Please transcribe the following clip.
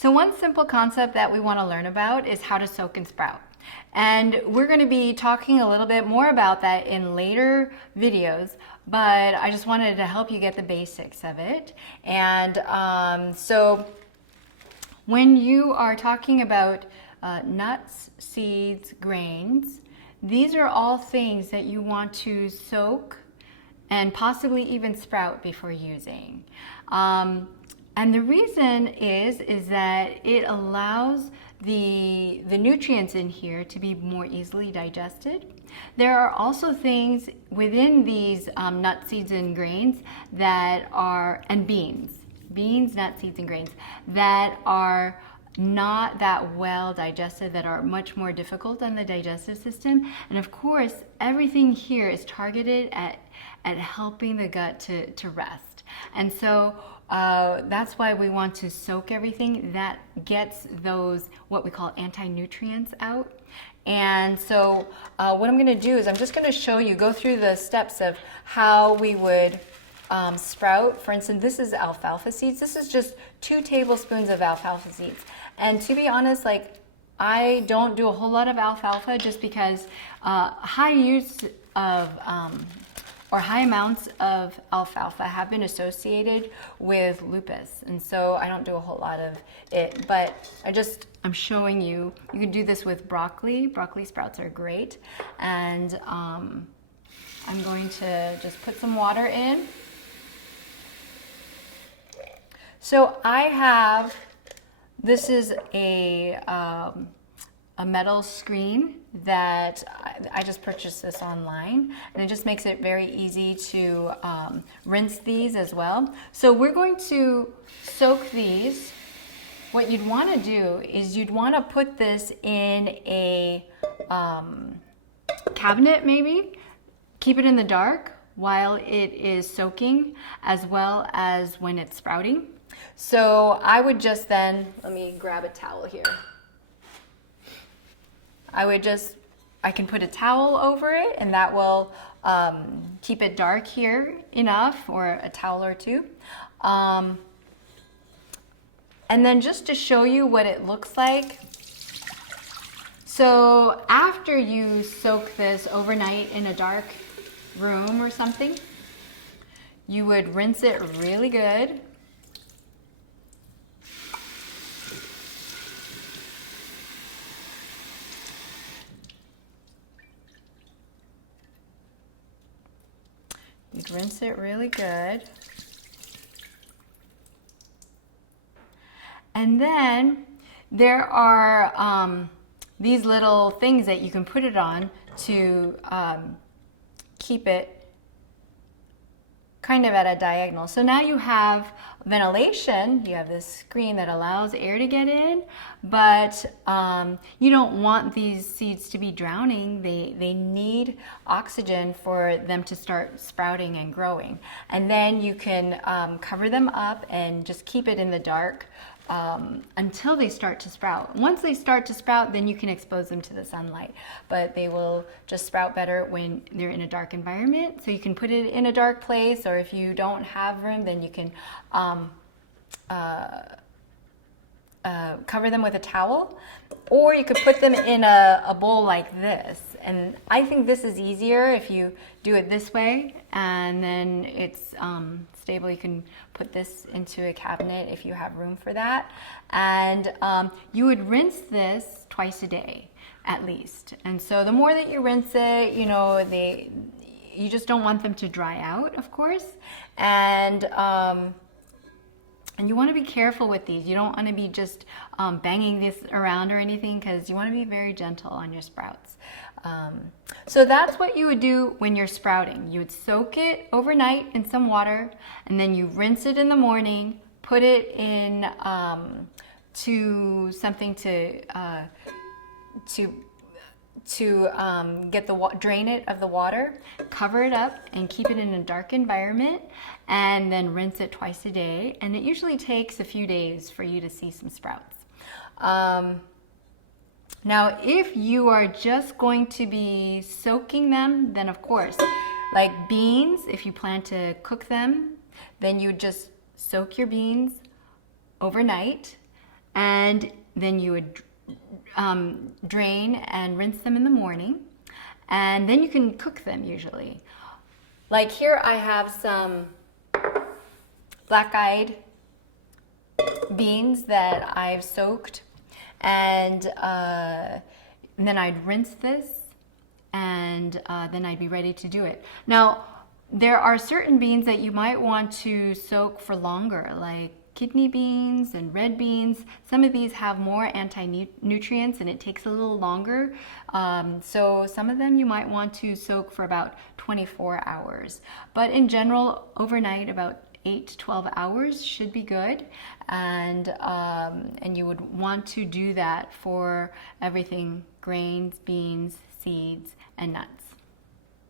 So one simple concept that we want to learn about is how to soak and sprout. And we're going to be talking a little bit more about that in later videos, but I just wanted to help you get the basics of it. And so when you are talking about nuts, seeds, grains, these are all things that you want to soak and possibly even sprout before using. And the reason is that it allows the nutrients in here to be more easily digested. There are also things within these nuts, seeds, and grains that are, and beans, nuts, seeds, and grains that are not that well digested, that are much more difficult on the digestive system. And of course, everything here is targeted at helping the gut to rest. And so that's why we want to soak everything. That gets those, what we call anti-nutrients out. And so what I'm going to do is I'm just going to show you, go through the steps of how we would sprout. For instance, this is alfalfa seeds. This is just 2 tablespoons of alfalfa seeds. And to be honest, like, I don't do a whole lot of alfalfa just because high use of or high amounts of alfalfa have been associated with lupus. And so I don't do a whole lot of it, but I'm showing you, you can do this with broccoli. Broccoli sprouts are great. And I'm going to just put some water in. So I have, this is a metal screen that I just purchased this online, and it just makes it very easy to rinse these as well. So we're going to soak these. What you'd want to do is you'd want to put this in a cabinet maybe, keep it in the dark while it is soaking as well as when it's sprouting. So I would just then, let me grab a towel here. I can put a towel over it, and that will keep it dark here enough, or a towel or two. And then just to show you what it looks like. So after you soak this overnight in a dark room or something, you would rinse it really good. You'd rinse it really good. And then there are these little things that you can put it on to keep it kind of at a diagonal. So now you have ventilation. You have this screen that allows air to get in, but you don't want these seeds to be drowning. They need oxygen for them to start sprouting and growing. And then you can cover them up and just keep it in the dark until they start to sprout. Once they start to sprout, then you can expose them to the sunlight, but they will just sprout better when they're in a dark environment. So you can put it in a dark place, or if you don't have room, then you can cover them with a towel, or you could put them in a bowl like this. And I think this is easier if you do it this way, and then it's stable. You can put this into a cabinet if you have room for that. And you would rinse this twice a day at least. And so the more that you rinse it, you just don't want them to dry out, of course. And you want to be careful with these. You don't want to be just banging this around or anything, because you want to be very gentle on your sprouts. So that's what you would do when you're sprouting. You would soak it overnight in some water, and then you rinse it in the morning, put it in to something to get the drain it of the water, cover it up, and keep it in a dark environment, and then rinse it twice a day. And it usually takes a few days for you to see some sprouts. Now, if you are just going to be soaking them, then of course, like beans, if you plan to cook them, then you just soak your beans overnight, and then you would drain and rinse them in the morning, and then you can cook them usually. Like here I have some black-eyed beans that I've soaked, and then I'd rinse this, and then I'd be ready to do it. Now, there are certain beans that you might want to soak for longer, like kidney beans and red beans. Some of these have more anti-nutrients and it takes a little longer. So some of them you might want to soak for about 24 hours. But in general, overnight, about 8 to 12 hours should be good. And you would want to do that for everything: grains, beans, seeds, and nuts.